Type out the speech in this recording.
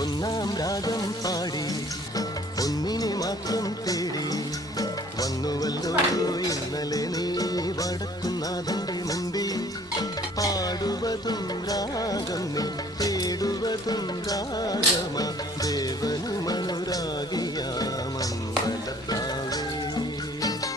ഒന്നാം രാഗം പാടി ഒന്നിനെ മാത്രം തേടി വന്നുവല്ലോ ഇന്നലെ നീ വടക്കുന്നാഥന്റെ മുമ്പിൽ പാടുവതും രാഗം നീ തേടുവതും രാഗം